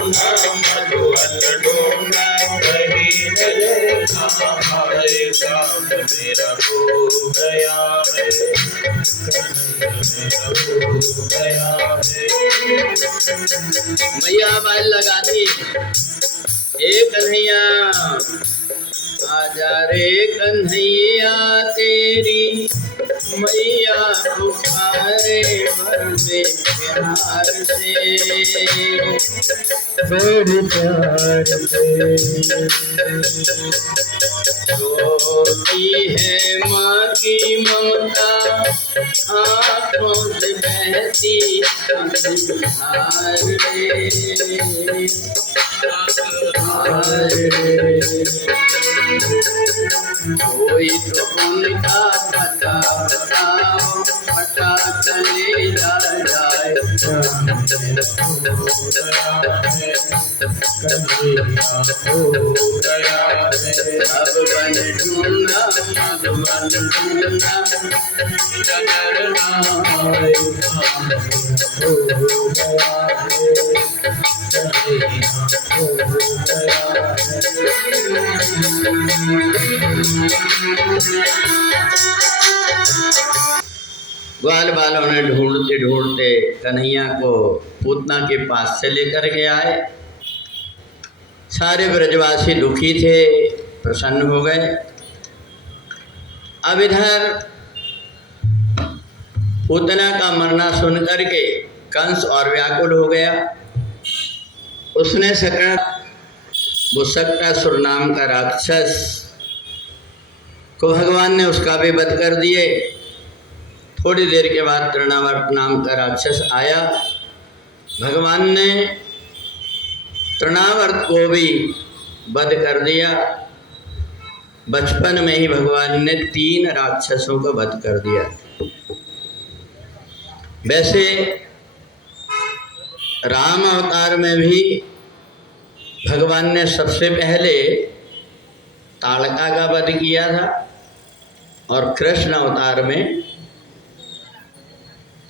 ढूंढा मधुवन ढूंढा कहीं नजर ना आए, काम मेरा हो गया है, कन्हैया मेरा हो गया है। मैया बाल लगा दी, ए कन्हैया आजा रे कन्हैया तेरी मैया पुकारे मरने प्यार से, बड़े प्यार से। रोती है माँ की ममता आँखों से बहती धार रे, कोई तो उनका पता बताओ, पता चले जाए, अब बन ढूंढा मधुवन ढूंढा नजर ना आए, हो गया ग्वाल बालों ने ढूंढते ढूंढते कन्हैया को पूतना के पास से लेकर के आए। सारे ब्रजवासी दुखी थे, प्रसन्न हो गए। अब इधर पूतना का मरना सुन करके कंस और व्याकुल हो गया। उसने सकटासुर नाम का राक्षस को भगवान ने उसका भी वध कर दिए। थोड़ी देर के बाद तृणावर्त नाम का राक्षस आया। भगवान ने तृणावर्त को भी वध कर दिया। बचपन में ही भगवान ने 3 राक्षसों को वध कर दिया। वैसे राम अवतार में भी भगवान ने सबसे पहले ताड़का का वध किया था और कृष्ण अवतार में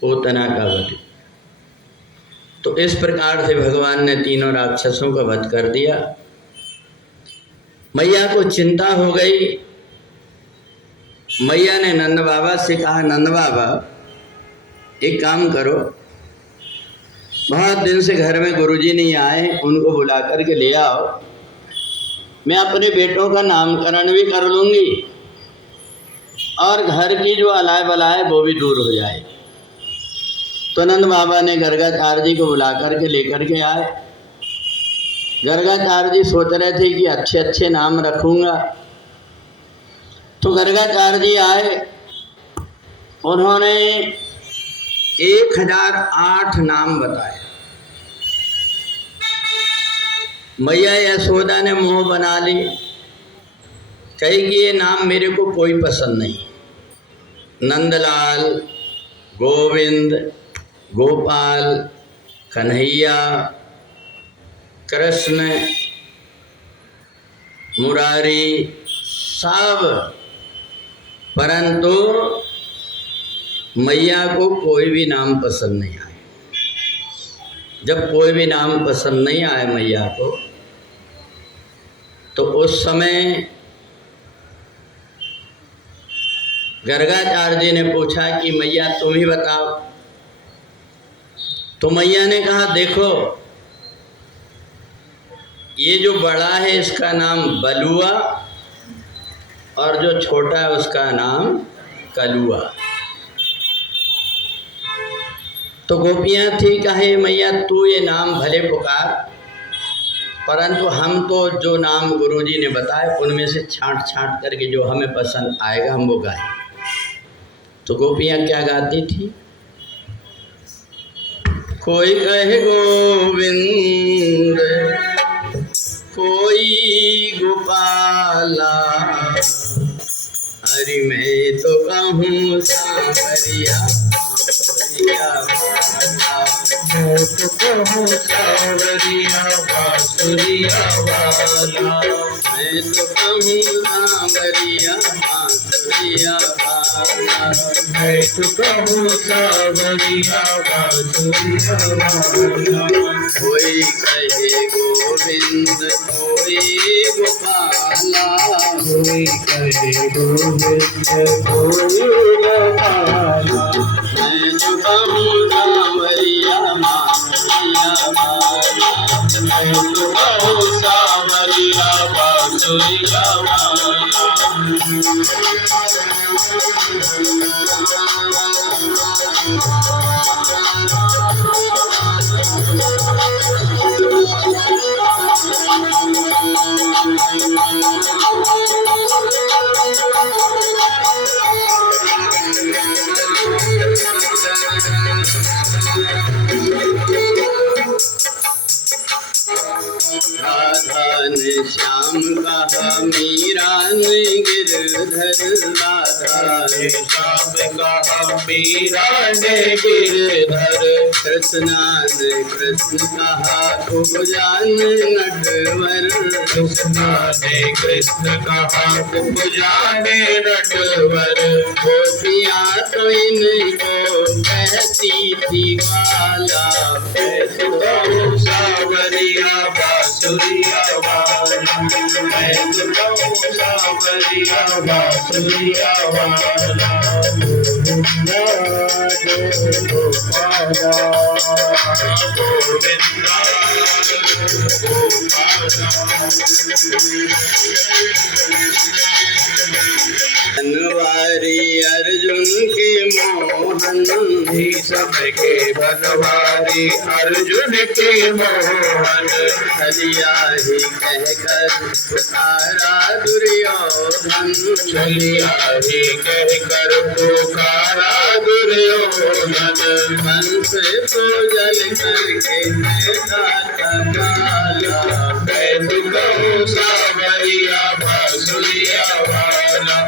पूतना का वध। तो इस प्रकार से भगवान ने तीनों राक्षसों का वध कर दिया। मैया को चिंता हो गई। मैया ने नंद बाबा से कहा, नंद बाबा एक काम करो, बहुत दिन से घर में गुरुजी नहीं आए, उनको बुला कर के ले आओ, मैं अपने बेटों का नामकरण भी कर लूँगी और घर की जो अलाय बलाय वो भी दूर हो जाए। तो नंद बाबा ने गर्गाचार्य जी को बुला कर के लेकर के आए। गर्गाचार्य जी सोच रहे थे कि अच्छे अच्छे नाम रखूँगा। तो गर्गाचार्य जी आए, उन्होंने 1008 नाम बताए। मैया यशोदा ने मुँह बना ली, कही कि ये नाम मेरे को कोई पसंद नहीं। नंदलाल, गोविंद, गोपाल, कन्हैया, कृष्ण, मुरारी सब, परंतु मैया को कोई भी नाम पसंद नहीं आए। जब कोई भी नाम पसंद नहीं आए मैया को, तो उस समय गर्गाचार्य जी ने पूछा कि मैया तुम ही बताओ। तो मैया ने कहा, देखो ये जो बड़ा है इसका नाम बलुआ और जो छोटा है उसका नाम कलुआ। तो गोपियाँ थी, कहे मैया तू ये नाम भले पुकार, परंतु हम तो जो नाम गुरुजी ने बताए उनमें से छांट छांट करके जो हमें पसंद आएगा हम वो गाएं। तो गोपियाँ क्या गाती थी? कोई कहे गोविंद, कोई गोपाला, हरि मैं तो कहूँ सांवरिया, मैं तो कहूँ सांवरिया बांसुरिया वाला, मैं तो कहूँ सांवरिया बांसुरिया वाला। मैं तो कहूँ सावरिया बांसुरिया वाला। कोई कहे गोविंद कोई गोपाला, कोई कहे गोविंद कोई गोपाला। मैं तो कहूँ सावरिया बांसुरिया वाला। मैं तो कहूँ सावरिया बांसुरिया वाला। राधा ने श्याम कहा मीरा ने गिरधर, राधा ने श्याम कहा मीरा ने गिरधर। कृष्णा ने कृष्ण कहा खूब जान नटवर, कृष्णा ने कृष्ण कहा खूब जाने नटवर। गोपियाँ तो इनको कहती थी वाला, मैं तो कहूँ सावरिया बांसुरिया वाला। मैं तो कहूँ सावरिया बांसुरिया वाला। गोविंदा गोपाला, गोविंदा बनवारी अर्जुन के मोहन, सब के बनवारी अर्जुन के मोहन। हलिया ही कहकर पुकारा दुर्योधन, चलिया ही कहकर पुकारा दुर्योधन। कंस तो जल करके बैठा काला, मैं तो कहूँ सावरिया बांसुरिया वाला।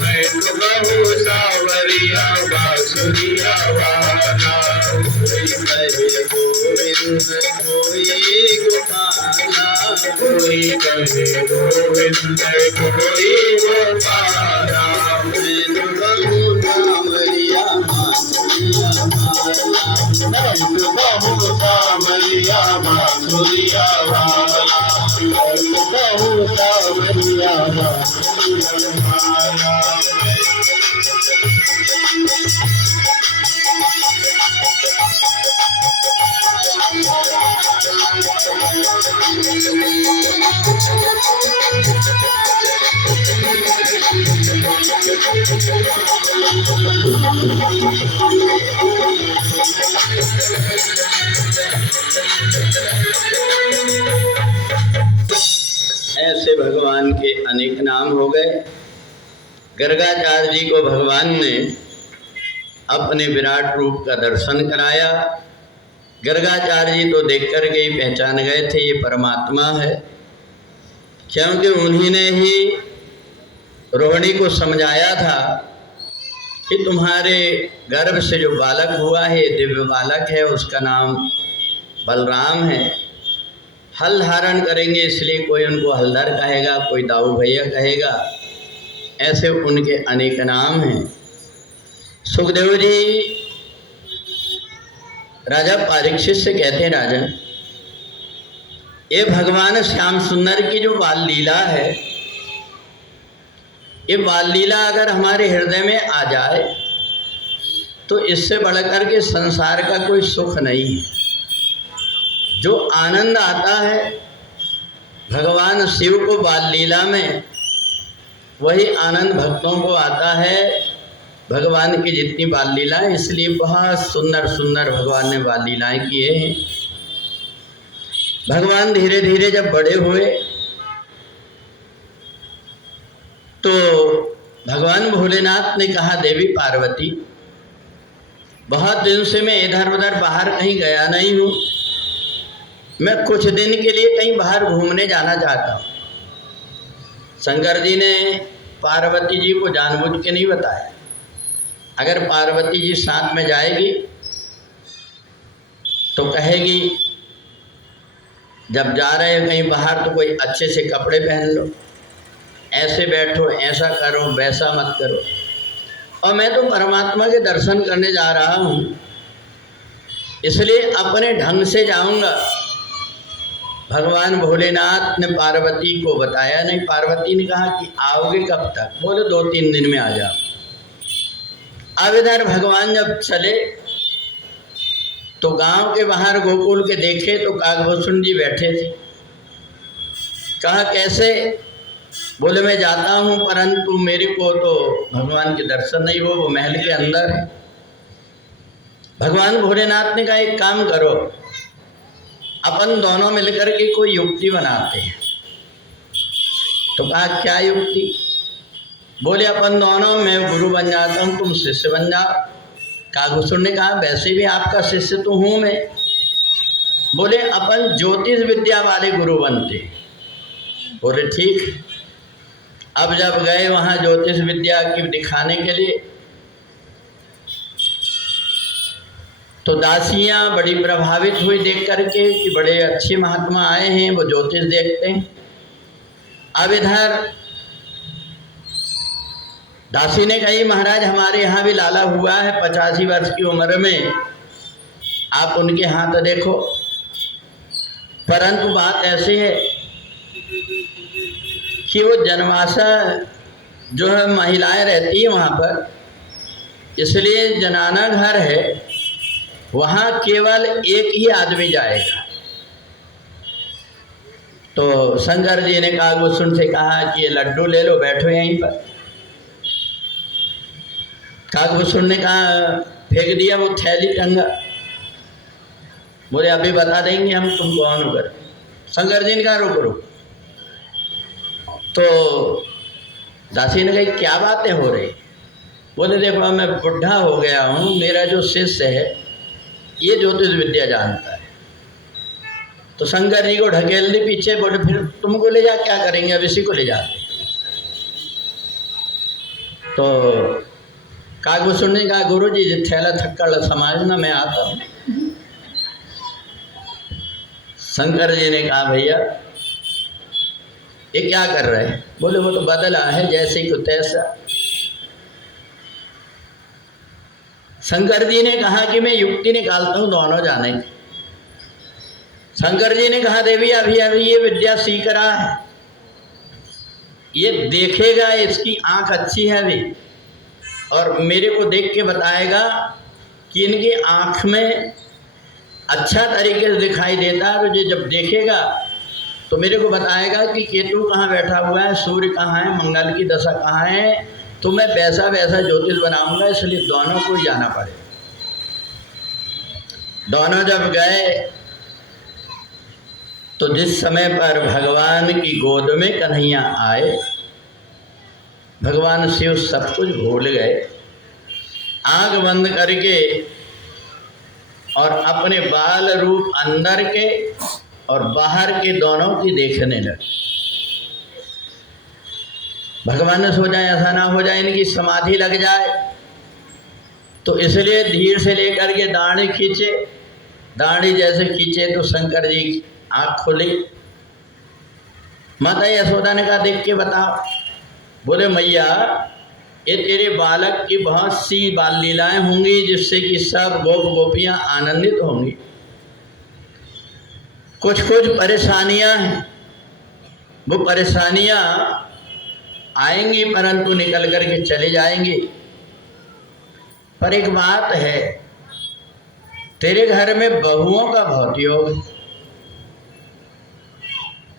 मैं तो कहूँ सावरिया बांसुरिया वाला। कोई कहे गोविंद कोई गोपाला, कोई कहे गोविंद कोई गोपाला। मैं तो कहूँ सावरिया बांसुरिया वाला, मैं तो कहूँ सावरिया बांसुरिया वाला। मैं तो कहूँ सावरिया बांसुरिया वाला। ऐसे भगवान के अनेक नाम हो गए। गर्गाचार्य जी को भगवान ने अपने विराट रूप का दर्शन कराया। गर्गाचार्य जी तो देख कर के ही पहचान गए थे ये परमात्मा है, क्योंकि उन्हीं ने ही रोहिणी को समझाया था कि तुम्हारे गर्भ से जो बालक हुआ है ये दिव्य बालक है, उसका नाम बलराम है। हल धारण करेंगे इसलिए कोई उनको हलधर कहेगा, कोई दाऊ भैया कहेगा, ऐसे उनके अनेक नाम हैं। सुखदेव जी राजा परीक्षित से कहते हैं, राजन ये भगवान श्याम सुंदर की जो बाल लीला है, ये बाल लीला अगर हमारे हृदय में आ जाए तो इससे बढ़कर के संसार का कोई सुख नहीं है। जो आनंद आता है भगवान शिव को बाल लीला में, वही आनंद भक्तों को आता है भगवान की जितनी बाल लीलाएं। इसलिए बहुत सुंदर सुंदर भगवान ने बाल लीलाएं किए हैं। भगवान धीरे धीरे जब बड़े हुए तो भगवान भोलेनाथ ने कहा, देवी पार्वती बहुत दिन से मैं इधर उधर बाहर कहीं गया नहीं हूँ, मैं कुछ दिन के लिए कहीं बाहर घूमने जाना चाहता हूँ। शंकर जी ने पार्वती जी को जानबूझ के नहीं बताया। अगर पार्वती जी साथ में जाएगी तो कहेगी जब जा रहे हो कहीं बाहर तो कोई अच्छे से कपड़े पहन लो, ऐसे बैठो, ऐसा करो, वैसा मत करो। और मैं तो परमात्मा के दर्शन करने जा रहा हूँ, इसलिए अपने ढंग से जाऊंगा। भगवान भोलेनाथ ने पार्वती को बताया नहीं। पार्वती ने कहा कि आओगे कब तक? बोले 2-3 दिन में आ जाओ। अब इधर भगवान जब चले तो गांव के बाहर गोकुल के देखे तो काकभूषण जी बैठे थे। कहा कैसे? बोले मैं जाता हूँ, परंतु मेरे को तो भगवान के दर्शन नहीं हो, वो महल के अंदर है। भगवान भोलेनाथ ने कहा एक काम करो, अपन दोनों मिलकर के कोई युक्ति बनाते हैं। तो कहा क्या युक्ति? बोले अपन दोनों, मैं गुरु बन जाता हूँ, तुम शिष्य बन जाओ। काकभूषण ने कहा वैसे भी आपका शिष्य तो हूँ मैं। बोले अपन ज्योतिष विद्या वाले गुरु बनते। बोले ठीक। अब जब गए वहाँ ज्योतिष विद्या की दिखाने के लिए, तो दासियाँ बड़ी प्रभावित हुई देख करके कि बड़े अच्छे महात्मा आए हैं, वो ज्योतिष देखते हैं। अब इधर दासी ने कही महाराज हमारे यहाँ भी लाला हुआ है 85 वर्ष की उम्र में, आप उनके हाथ देखो। परंतु बात ऐसी है कि वो जनवासा जो है महिलाएं रहती है वहाँ पर, इसलिए जनाना घर है, वहाँ केवल एक ही आदमी जाएगा। तो शंकर जी ने काकभूषण से कहा कि ये लड्डू ले लो, बैठो यहीं पर। काकभूषण ने कहा, फेंक दिया वो थैली टंगा। बोले अभी बता देंगे हम तुम कौन हो कर। शंकर जी ने कहा रुको रुको। तो दासी ने कही क्या बातें हो रही? बोले देखो मैं बुढ़ा हो गया हूँ, मेरा जो शिष्य है ये ज्योतिष विद्या जानता है। तो शंकर जी को ढकेल दी पीछे। बोले फिर तुमको ले जा क्या करेंगे, अब इसी को ले जाते। तो काकभूषण ने कहा गुरु जी थैला थक्कड़ समाजना, मैं आता हूँ। शंकर जी ने कहा भैया ये क्या कर रहे हैं? बोले वो तो बदला है जैसे को तैसा। शंकर जी ने कहा कि मैं युक्ति निकालता हूँ दोनों जाने की। शंकर जी ने कहा देवी अभी अभी ये विद्या सीख रहा है, ये देखेगा, इसकी आंख अच्छी है अभी, और मेरे को देख के बताएगा कि इनकी आंख में अच्छा तरीके से दिखाई देता है। तो ये जब देखेगा तो मेरे को बताएगा कि केतु कहाँ बैठा हुआ है, सूर्य कहाँ है, मंगल की दशा कहाँ है। तो मैं वैसा वैसा ज्योतिष बनाऊंगा, इसलिए दोनों को जाना पड़ेगा। दोनों जब गए तो जिस समय पर भगवान की गोद में कन्हैया आए, भगवान शिव सब कुछ भूल गए, आंख बंद करके और अपने बाल रूप अंदर के और बाहर के दोनों की देखने लगे। भगवान ने सोचा ऐसा ना हो जाए इनकी समाधि लग जाए, तो इसलिए धीरे से लेकर के दाढ़ी खींचे। दाढ़ी जैसे खींचे तो शंकर जी की आँख खुली। माता यशोदा ने कहा देख के बताओ। बोले मैया ये तेरे बालक की बहुत सी बाल लीलाएं होंगी जिससे कि सब गोप गोपियां आनंदित होंगी। कुछ कुछ परेशानियां हैं, वो परेशानियां आएंगी परंतु निकल करके चले जाएंगी। पर एक बात है, तेरे घर में बहुओं का बहुत योग है।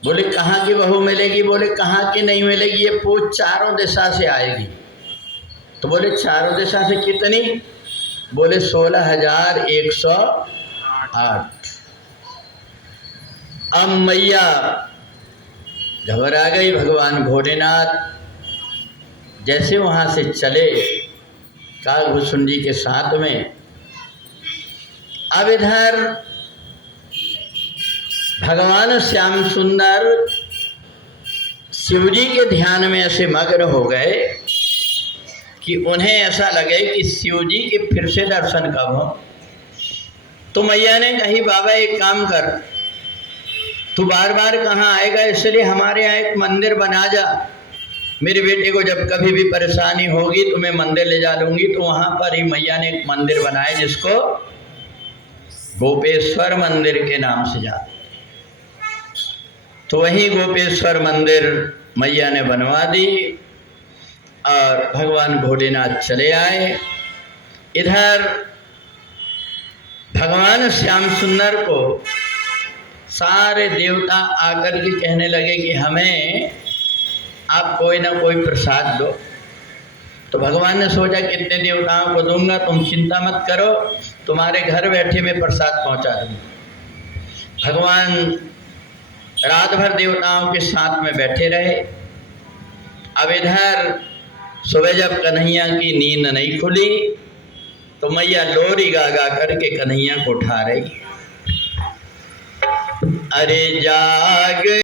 बोले कहाँ की बहू मिलेगी? बोले कहाँ की नहीं मिलेगी, ये पूछ चारों दिशा से आएगी। तो बोले चारों दिशा से कितनी? बोले 16,108। अब मैया घबरा गई। भगवान भोलेनाथ जैसे वहाँ से चले काकभूषण जी के साथ में, अब इधर भगवान श्याम सुंदर शिवजी के ध्यान में ऐसे मग्न हो गए कि उन्हें ऐसा लगे कि शिवजी के फिर से दर्शन कब हो। तो मैया ने कही बाबा एक काम कर, तू बार बार कहाँ आएगा, इसलिए हमारे यहाँ एक मंदिर बना जा मेरे बेटे को जब कभी भी परेशानी होगी तो मैं मंदिर ले जा लूँगी। तो वहाँ पर ही मैया ने एक मंदिर बनाए जिसको गोपेश्वर मंदिर के नाम से जाते। तो वही गोपेश्वर मंदिर मैया ने बनवा दी और भगवान भोलेनाथ चले आए। इधर भगवान श्याम सुंदर को सारे देवता आकर के कहने लगे कि हमें आप कोई ना कोई प्रसाद दो। तो भगवान ने सोचा कितने देवताओं को दूंगा, तुम चिंता मत करो, तुम्हारे घर बैठे मैं प्रसाद पहुंचा दूंगा। भगवान रात भर देवताओं के साथ में बैठे रहे। अब इधर सुबह जब कन्हैया की नींद नहीं खुली तो मैया लोरी गा गा करके कन्हैया को उठा रही। अरे जाग